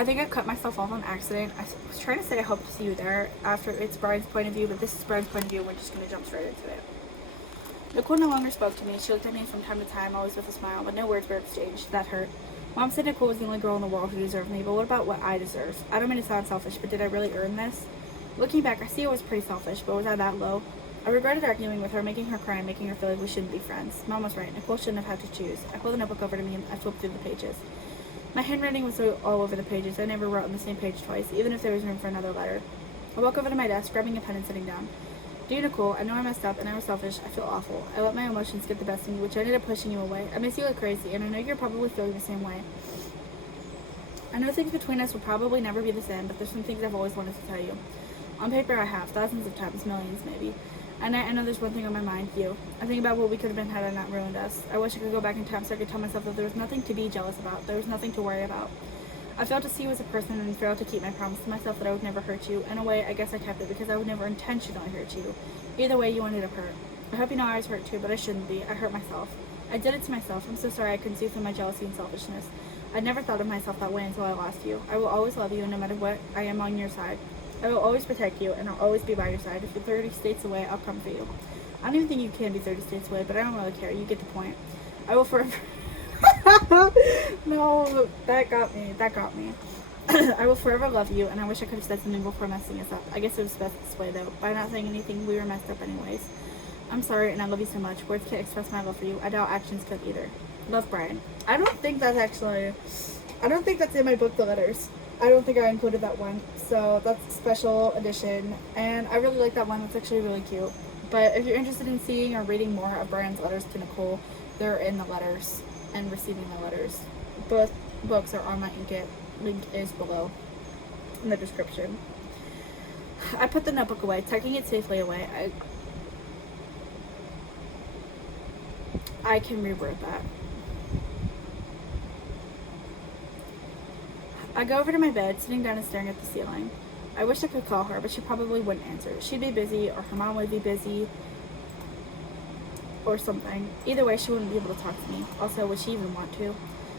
I think I cut myself off on accident. I was trying to say I hope to see you there after it's Brian's point of view, but this is Brian's point of view. We're just going to jump straight into it. Nicole no longer spoke to me. She looked at me from time to time, always with a smile, but no words were exchanged. That hurt. Mom said Nicole was the only girl in the world who deserved me, but what about what I deserve? I don't mean to sound selfish, but did I really earn this? Looking back, I see it was pretty selfish, but was I that low? I regretted arguing with her, making her cry, and making her feel like we shouldn't be friends. Mom was right. Nicole shouldn't have had to choose. I pulled the notebook over to me and I flipped through the pages. My handwriting was all over the pages. I never wrote on the same page twice, even if there was room for another letter. I walked over to my desk, grabbing a pen and sitting down. Dear Nicole, I know I messed up and I was selfish. I feel awful. I let my emotions get the best of me, which ended up pushing you away. I miss you like crazy, and I know you're probably feeling the same way. I know things between us will probably never be the same, but there's some things I've always wanted to tell you. On paper, I have, thousands of times, millions maybe. And I know there's one thing on my mind, you. I think about what we could have been had I not ruined us. I wish I could go back in time so I could tell myself that there was nothing to be jealous about. There was nothing to worry about. I failed to see you as a person and failed to keep my promise to myself that I would never hurt you. In a way, I guess I kept it because I would never intentionally hurt you. Either way, you ended up hurt. I hope you know I was hurt too, but I shouldn't be. I hurt myself. I did it to myself. I'm so sorry I couldn't see through my jealousy and selfishness. I never thought of myself that way until I lost you. I will always love you, and no matter what, I am on your side. I will always protect you, and I'll always be by your side. If you're 30 states away, I'll come for you. I don't even think you can be 30 states away, but I don't really care. You get the point. I will forever... No, that got me. I will forever love you, and I wish I could have said something before messing us up. I guess it was best this way, though. By not saying anything, we were messed up anyways. I'm sorry, and I love you so much. Words can't express my love for you. I doubt actions could either. Love, Bryan. I don't think that's in my book, The Letters. I don't think I included that one. So that's a special edition, and I really like that one. It's actually really cute. But if you're interested in seeing or reading more of Bryan's letters to Nicole, they're in the letters and receiving the letters. Both books are on my Inkit. Link is below in the description. I put the notebook away, tucking it safely away. I can reword that. I go over to my bed, sitting down and staring at the ceiling. I wish I could call her, but she probably wouldn't answer. She'd be busy, or her mom would be busy, or something. Either way, she wouldn't be able to talk to me. Also, would she even want to?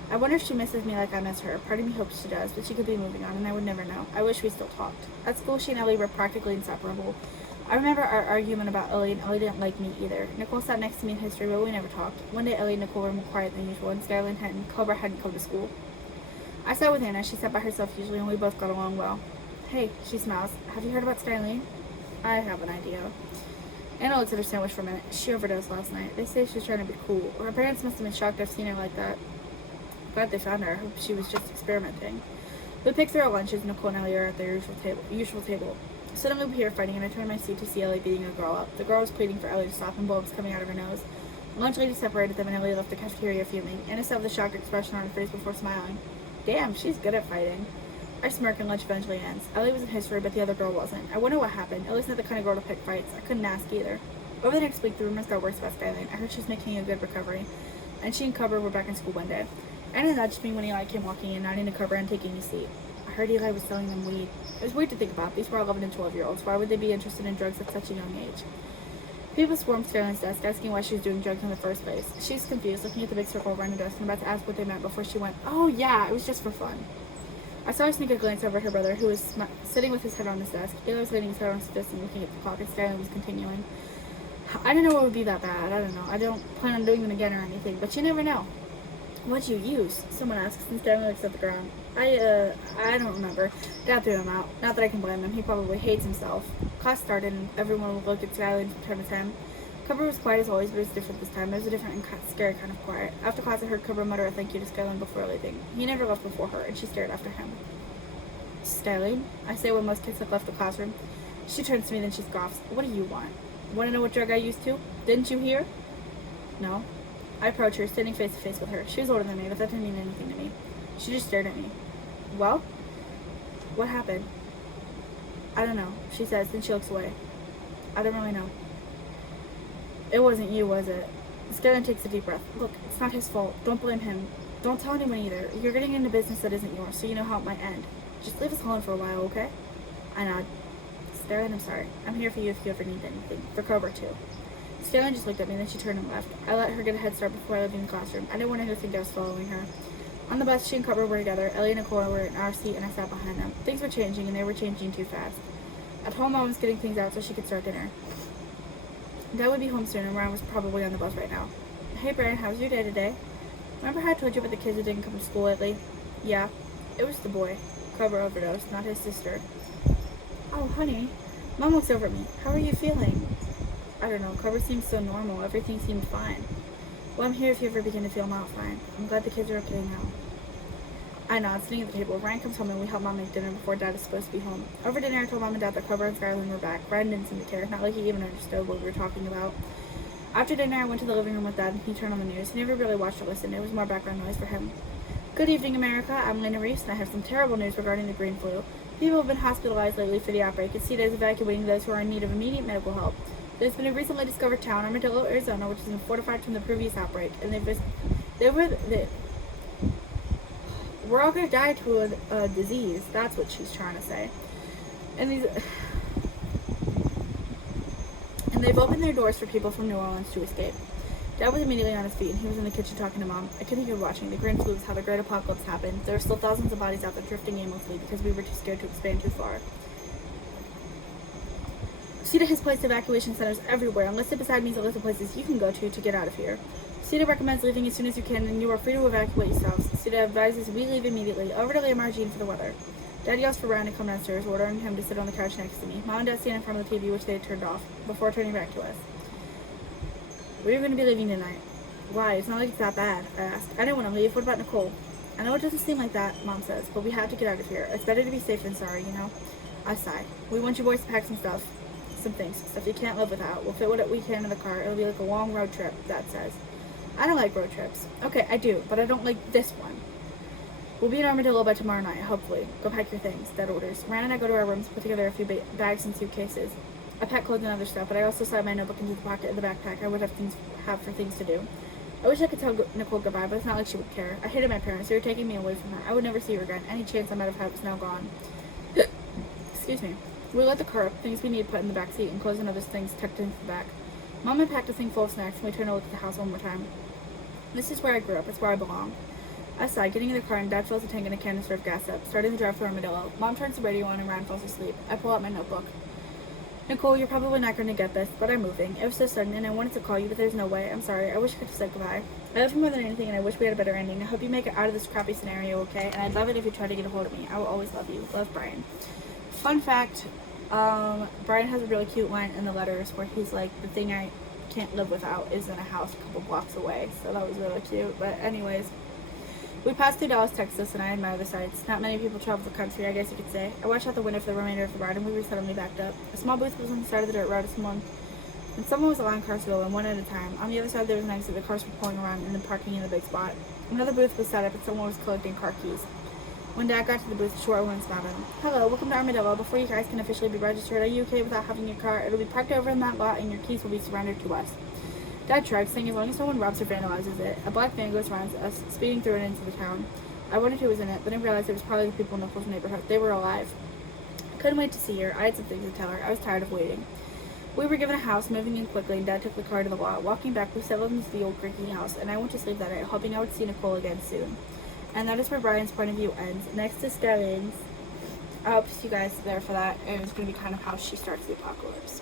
I wonder if she misses me like I miss her. Part of me hopes she does, but she could be moving on, and I would never know. I wish we still talked. At school, she and Ellie were practically inseparable. I remember our argument about Ellie, and Ellie didn't like me either. Nicole sat next to me in history, but we never talked. One day, Ellie and Nicole were more quiet than usual, and Cobra hadn't come to school. I sat with Anna. She sat by herself usually, and we both got along well. Hey, she smiles. Have you heard about Skylene? I have an idea. Anna looks at her sandwich for a minute. She overdosed last night. They say she was trying to be cool. Her parents must have been shocked I've seen her like that. Glad they found her. I hope she was just experimenting. We picked through our lunches. Nicole and Ellie are at their usual table. Suddenly we hear fighting, and I turn my seat to see Ellie beating a girl up. The girl was pleading for Ellie to stop, and blood was coming out of her nose. The lunch lady separated them, and Ellie left the cafeteria fuming. Anna sat with a shocked expression on her face before smiling. Damn, she's good at fighting. I smirk, and lunch eventually ends. Ellie was in history, but the other girl wasn't. I wonder what happened. Ellie's not the kind of girl to pick fights. I couldn't ask either. Over the next week, the rumors got worse about Skylene. I heard she was making a good recovery, and she and Cobra were back in school one day. Anna nudged me when Eli came walking in, nodding to Cobra and taking his seat. I heard Eli was selling them weed. It was weird to think about. These were 11 and 12-year-olds. Why would they be interested in drugs at such a young age? People swarmed Skyline's desk, asking why she was doing drugs in the first place. She was confused, looking at the big circle around her desk and about to ask what they meant before she went, "Oh yeah, it was just for fun." I saw her sneak a glance over at her brother, who was sitting with his head on his desk. Eli was leaning his head on his fist and looking at the clock, and Skyline was continuing. I didn't know it would be that bad. I don't know. I don't plan on doing them again or anything, but you never know. What'd you use? Someone asks, and Skyline looks at the ground. I don't remember. Dad threw him out. Not that I can blame him. He probably hates himself. Class started, and everyone would look at Skyline from time to time. Cobra was quiet as always, but it was different this time. It was a different and scary kind of quiet. After class, I heard Cobra mutter a thank you to Skyline before leaving. He never left before her, and she stared after him. Skyline? I say when most kids have left the classroom. She turns to me, then she scoffs. What do you want? Want to know what drug I used to? Didn't you hear? No. I approached her, standing face to face with her. She was older than me, but that didn't mean anything to me. She just stared at me. Well? What happened? I don't know, she says, then she looks away. I don't really know. It wasn't you, was it? Skyline takes a deep breath. Look, it's not his fault. Don't blame him. Don't tell anyone either. You're getting into business that isn't yours, so you know how it might end. Just leave us alone for a while, okay? I nod. Skyline, I'm sorry. I'm here for you if you ever need anything. For Cobra, too. Skyline just looked at me, then she turned and left. I let her get a head start before I left in the classroom. I didn't want her to think I was following her. On the bus, she and Cobra were together. Ellie and Nicole were in our seat, and I sat behind them. Things were changing, and they were changing too fast. At home, Mom was getting things out so she could start dinner. Dad would be home soon, and Ryan was probably on the bus right now. Hey, Bryan, how's your day today? Remember how I told you about the kids that didn't come to school lately? Yeah. It was the boy. Cobra overdosed, not his sister. Oh, honey. Mom looks over at me. How are you feeling? I don't know. Cobra seems so normal. Everything seemed fine. Well, I'm here if you ever begin to feel not fine. I'm glad the kids are okay now. I nod, sitting at the table. Ryan comes home and we help Mom make dinner before Dad is supposed to be home. Over dinner, I told Mom and Dad that Cobra and Skylar were back. Ryan didn't seem to care, not like he even understood what we were talking about. After dinner, I went to the living room with Dad and he turned on the news. He never really watched or listened. It was more background noise for him. Good evening, America. I'm Lena Reese, and I have some terrible news regarding the green flu. People have been hospitalized lately for the outbreak, and CETA is evacuating those who are in need of immediate medical help. There's been a recently discovered town, Armadillo, Arizona, which has been fortified from the previous outbreak, and we're all going to die to a disease. That's what she's trying to say. And they've opened their doors for people from New Orleans to escape. Dad was immediately on his feet, and he was in the kitchen talking to Mom. I couldn't hear watching. The green flu was how the great apocalypse happened. There were still thousands of bodies out there drifting aimlessly because we were too scared to expand too far. CETA has placed evacuation centers everywhere, and listed beside me is a list of places you can go to get out of here. CETA recommends leaving as soon as you can, and you are free to evacuate yourselves. CETA advises we leave immediately. Over to Margine for the weather. Dad yells for Ryan to come downstairs, ordering him to sit on the couch next to me. Mom and Dad stand in front of the TV, which they had turned off, before turning back to us. We're going to be leaving tonight. Why? It's not like it's that bad, I asked. I didn't want to leave. What about Nicole? I know it doesn't seem like that, Mom says, but we have to get out of here. It's better to be safe than sorry, you know? I sigh. We want you boys to pack some stuff you can't live without. We'll fit what we can in the car. It'll be like a long road trip, Dad says. I don't like road trips. Okay, I do, but I don't like this one. We'll be in Armadillo by tomorrow night, hopefully. Go pack your things, Dad orders. Ryan and I go to our rooms, put together a few bags and suitcases. I pack clothes and other stuff, but I also slide my notebook into the pocket of the backpack I would have for things to do. I wish I could tell Nicole goodbye, but it's not like she would care. I hated my parents. They were taking me away from her. I would never see her again. Any chance I might have had was now gone. Excuse me. We let the car up, things we need put in the back seat, and clothes and other things tucked into the back. Mom had packed a thing full of snacks, and we turned to look at the house one more time. This is where I grew up. It's where I belong. I sigh, getting in the car, and Dad fills the tank and a canister of gas up, starting the drive through Armadillo. Mom turns the radio on, and Ryan falls asleep. I pull out my notebook. Nicole, you're probably not going to get this, but I'm moving. It was so sudden, and I wanted to call you, but there's no way. I'm sorry. I wish I could have said goodbye. I love you more than anything, and I wish we had a better ending. I hope you make it out of this crappy scenario, okay? And I'd love it if you try to get a hold of me. I will always love you. Love, Bryan. Fun fact, Bryan has a really cute line in the letters where he's like, the thing I can't live without is in a house a couple blocks away. So that was really cute. But anyways, we passed through Dallas, Texas, and I admire the sights. Not many people travel the country, I guess you could say. I watched out the window for the remainder of the ride, and we were suddenly backed up. A small booth was on the side of the dirt road, and someone was allowing cars to go in one at a time. On the other side, there was an exit. The cars were pulling around and then parking in the big spot. Another booth was set up, and someone was collecting car keys. When Dad got to the booth, the short one smiled at him. Hello, welcome to Armadillo. Before you guys can officially be registered, are you okay without having your car? It'll be parked over in that lot, and your keys will be surrendered to us. Dad shrugged, saying as long as no one robs or vandalizes it. A black van goes around us, speeding through it into the town. I wondered who was in it, then I realized it was probably the people in Nicole's neighborhood. They were alive. I couldn't wait to see her. I had some things to tell her. I was tired of waiting. We were given a house, moving in quickly, and Dad took the car to the lot. Walking back, we settled into the old creaking house, and I went to sleep that night, hoping I would see Nicole again soon. And that is where Bryan's point of view ends. Next is Sterling's. I hope to see you guys there for that, and it's going to be kind of how she starts the apocalypse.